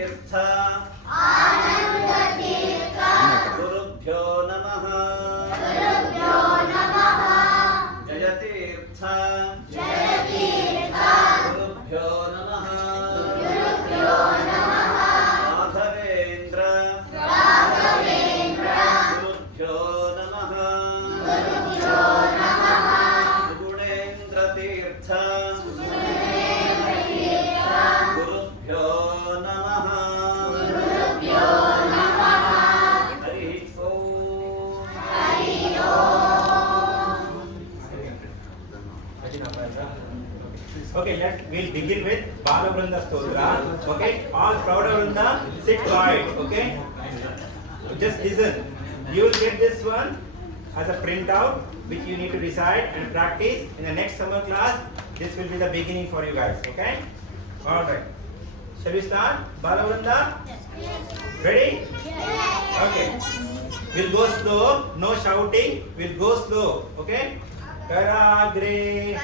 तीर्थ गुरुभ्यो नमः जयतीर्थ गुरुभ्यो नमः राघवेन्द्र गुरुभ्यो नमः गुणेन्द्र तीर्थ गुरुभ्यो नमः हरिः Okay, we'll begin with Bala Vrunda Stotra. Okay, all Prouda Vrunda sit quiet. Okay, just listen. You will get this one as a printout which you need to recite and practice in the next summer class. This will be the beginning for you guys. Okay, all right. Shall we start? Bala Vrunda? Ready? Okay. We'll go slow. No shouting. We'll go slow. Okay. Karagre.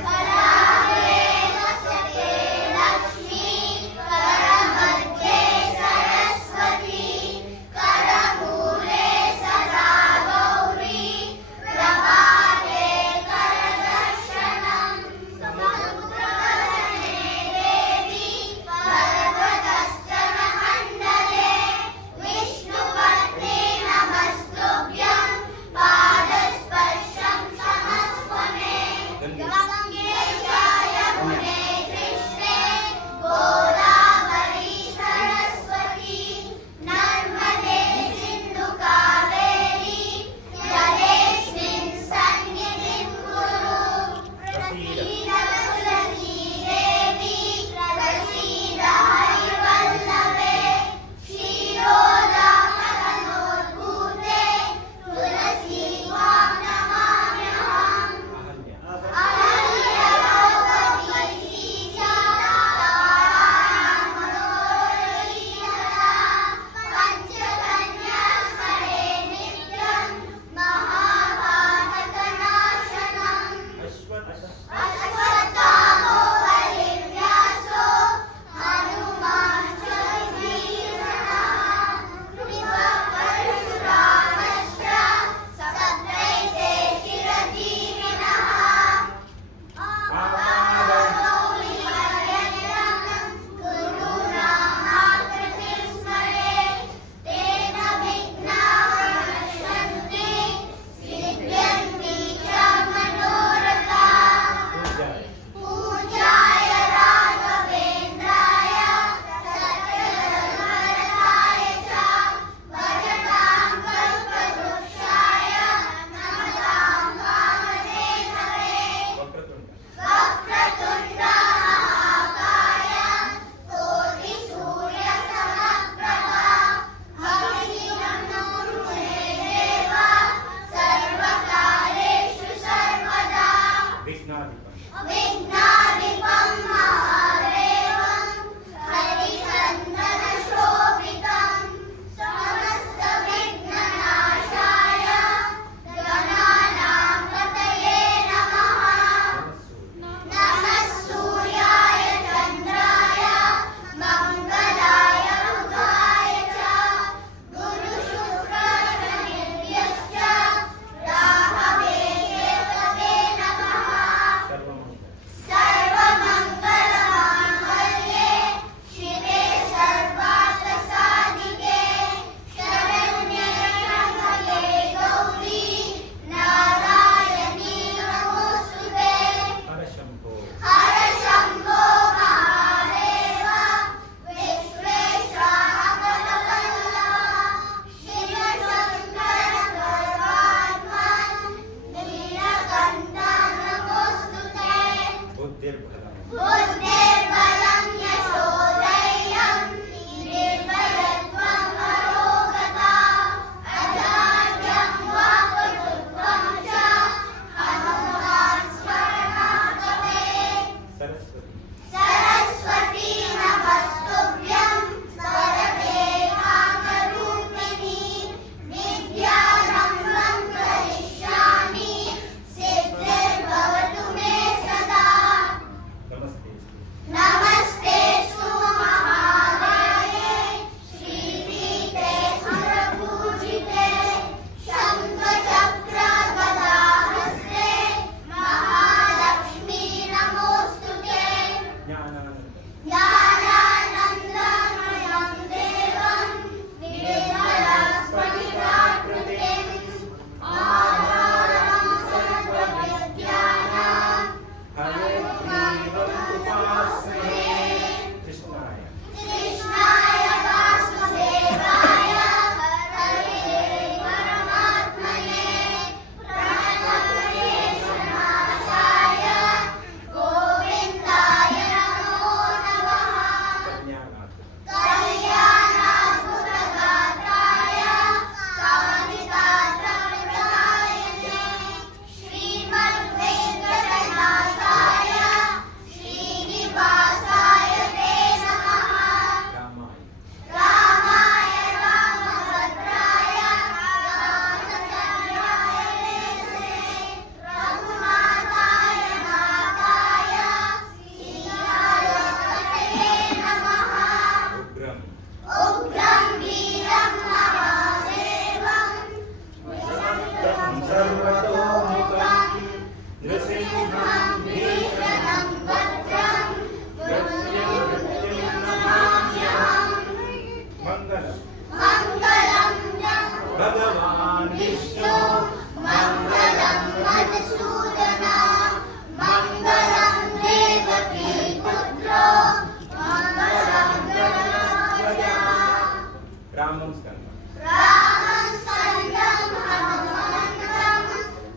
Ramam Skandam. Ramam Skandam Hanumantam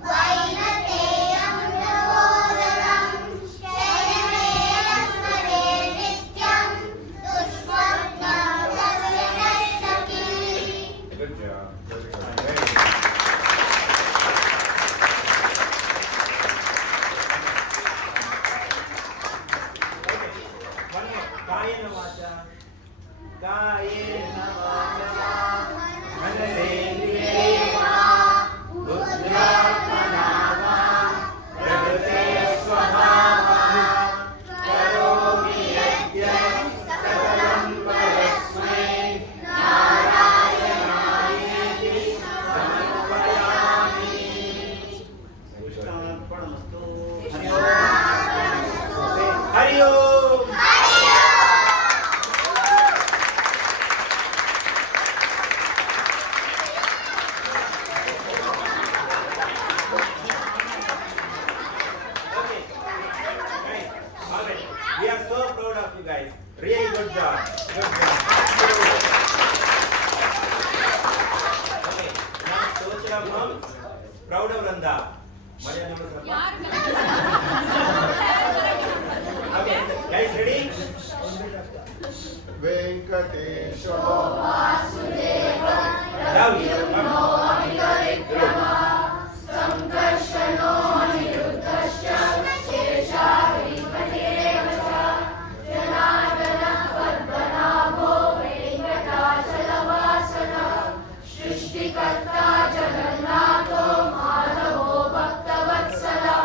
Vainateyan Prabodharam Shayaneyasmare Nityam Dushvatnam Tasya Nashtaki. Good job. Very good. Okay. One more. Kayena vacha. Kayena vacha. Manasendriyena. Buddhyatmana va. Prakrite swabhava. Karomi yajnam sakalam parasmai. Narayanaayeti samarpayami. कृष्णार्पणमस्तु Hari Om. Okay. Right. All right. We are so proud of you guys. Really good job. Good job. Okay. Now Stochra from Proud Vranda. Maria Namasrappa. Okay. Guys ready? Venkatesha Love you. Sankarshano Niruddhasya Sheshavipadev cha Janardana Padmanabho Venkatachalavasana Shrishtikarta Jagannatho Madhavo Bhaktavatsala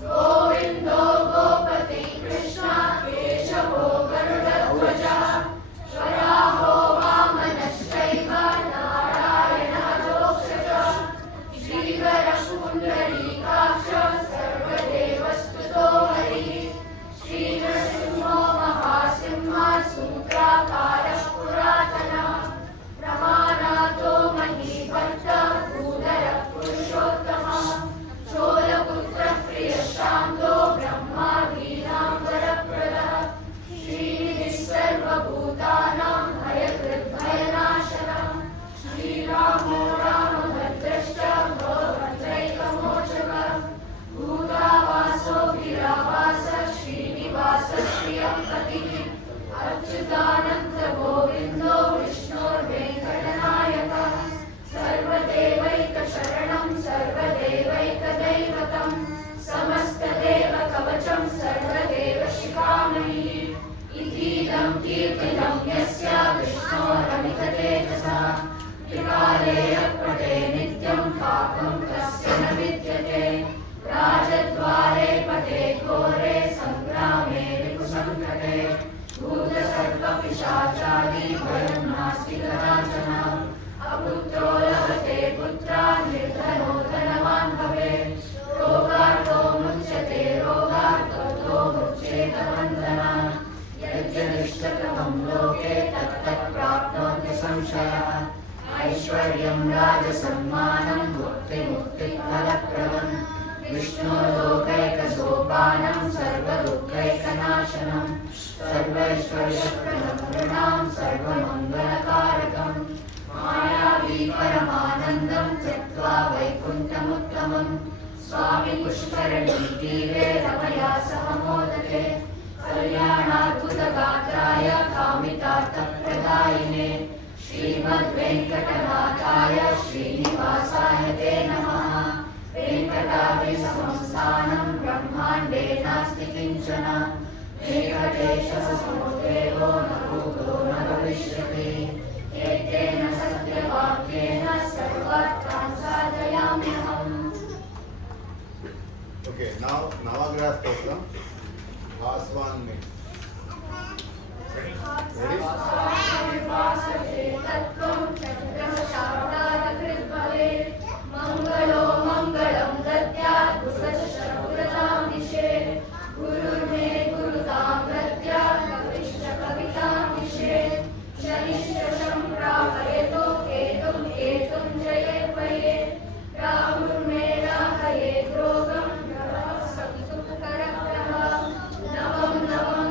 Govindo Gopati Krishna Keshavo Garudadhwaja Varaho Vamanashchaiva Narayana Dokshaja Shrivaram Pundarikaksha Sarvadevastuto Hari Shrinarasimho Mahasimha Sutrakara Puratana Pramanato Mahibharta Bhudara Purushottama Cholaputra Priyashanto Brahma Vinam Varaprada Srinidhi Sarvabhutanam Hayakrit Bhayanashanam Shri Ramo Ramabhadrashta Bhavantraikamochaka Bhutavaso Giravasa Srinivasa Shriyampati Achyutananda Govindo Vishnur Venkatanayaka Sarvadevaika Sharanam Sarvadevaika Daivatam Samastadeva Kavacham Sarvadeva Shikamahi Ididam Kirtidam Yasya Vishnoramikatejasa Vikale Apate Nityam Papam Tasya na Vidyate Rajadvare Pate Kore Sangrame Vipusankate Bhuta Sarva Pishachadi Bhayam Nasti Kadachana Aputro Lavate Putra Nirdhano Dhanavan Bhave Rogarto Muchyate Rogarto To Muchyeta Vandana Yajyanishtakam Loke Tattat Prapnoti Samshaya Aishwaryam Raja Sammanam Bhukti Mukti Phalapradam Vishnu Lokaika Sopanam Sarva Dukkaika Nashanam Sarvaishwarya Pranam Sarva Mangala Karakam Mayavi Paramanandam Tyaktva Vaikuntamuttamam Swami Pushkarani Tire Ramaya Sahamodate Kalyanadbhuta Gatraya Kamitartha Pradayine Srimad Venkatanathaya Srinivasaya Te Namaha Venkatadri Samasthanam Brahmande Nasti Kinchana Venkatesha Samudevo Narudo Nagavishyate Etena Satyavakyena Sarvatram Sadhayamyaham. Okay, now Navagraha Stotra. Last 1 minute. Ready? Ready? Mangalo Mangalam Datyat Bhuvasharapuram Nishe Gururme Gurutam Datyat Kavishya Kavitam Nishe Shanishasham Pravayeto Ketum Ketum Jayet Vaye Rahurme Rahaye Drogam Sakitup Karakraha Navam Navam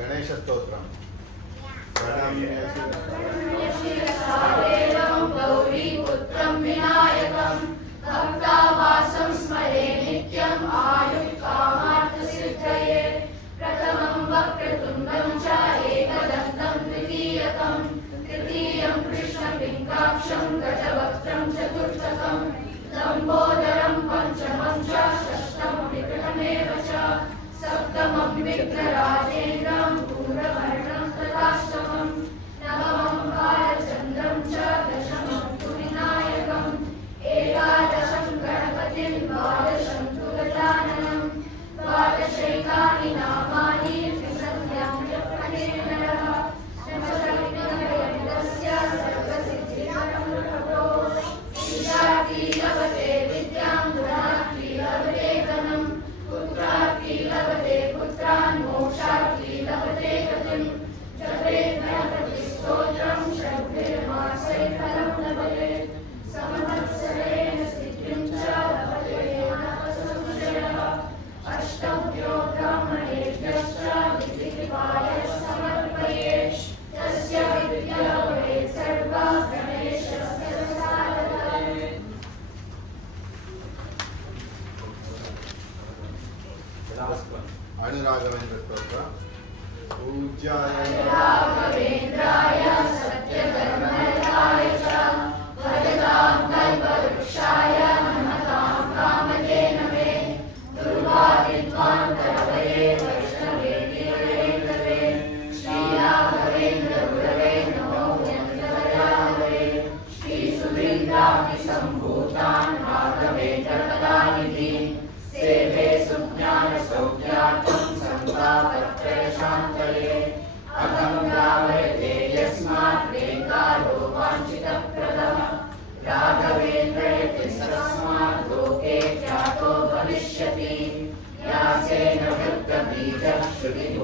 Ganesha Stotram. यशिरसावेदं गौरीपुत्रं विनायकं भक्तावासं स्मरे नित्यम् आयुक्कामार्थसिद्धये प्रथमं वक्रतुण्डं च एकदन्तं द्वितीयकं तृतीयं कृष्णपिङ्गाक्षं गजवक्त्रं चतुर्थकं लम्बोदरं पञ्चमं च षष्ठं विकटमेव च सप्तमं विघ्नराजेन्द्रं पूर्णवर्णं तथाष्टमं नवमं बालचन्द्रं च दशमं तु विनायकम् एकादशं गणपतिं द्वादशं तु गजाननं द्वादशैकानि नामानि त्रिसंज्ञाप्यपठेत् नरः नमस्कृत्यस्य सर्वसिद्धिकरं प्रभो विद्यार्थी लभते विद्यां गुणार्थी लभते धनं पुत्रार्थी लभते पुत्रान् मोक्षार्थी लभते गतिं जपेत् गणपतिस्तोत्रं षड्भिर्मासे फलं लभते संवत्सरेण सिद्धिं च लभते संशयः अष्टभ्यो ब्राह्मणेभ्यश्च विधिपाय समर्पयेत् तस्य विद्या भवेत् सर्वा गणेशस्य साधनम्. ಅನುರಾಘವೇಂದ್ರ ಸ್ತೋತ್ರ. ಪೂಜ್ಯಾಯ राघवेन्द्राय सत्यधर्मरताय च भजतां कल्पवृक्षाय नमतां कामधेनवे दुर्वादिध्वान्तरवये वैष्णवेतिहरेन्दवे श्रीराघवेन्द्रगुरवे नमो यन्त्रवराहवे श्रीसुरेन्द्राभिसम्भूतान् राघवेन्द्रकलानिधिं सेवे सुज्ञानसौख्यार्थं संवापत्रयशान्तये अहं रावयते यस्मात् वेङ्कारो वाञ्छितप्रदः राघवेन्द्रयति तस्मात् लोके ख्यातो भविष्यति व्यासेन वृत्तबीजः श्रुतिः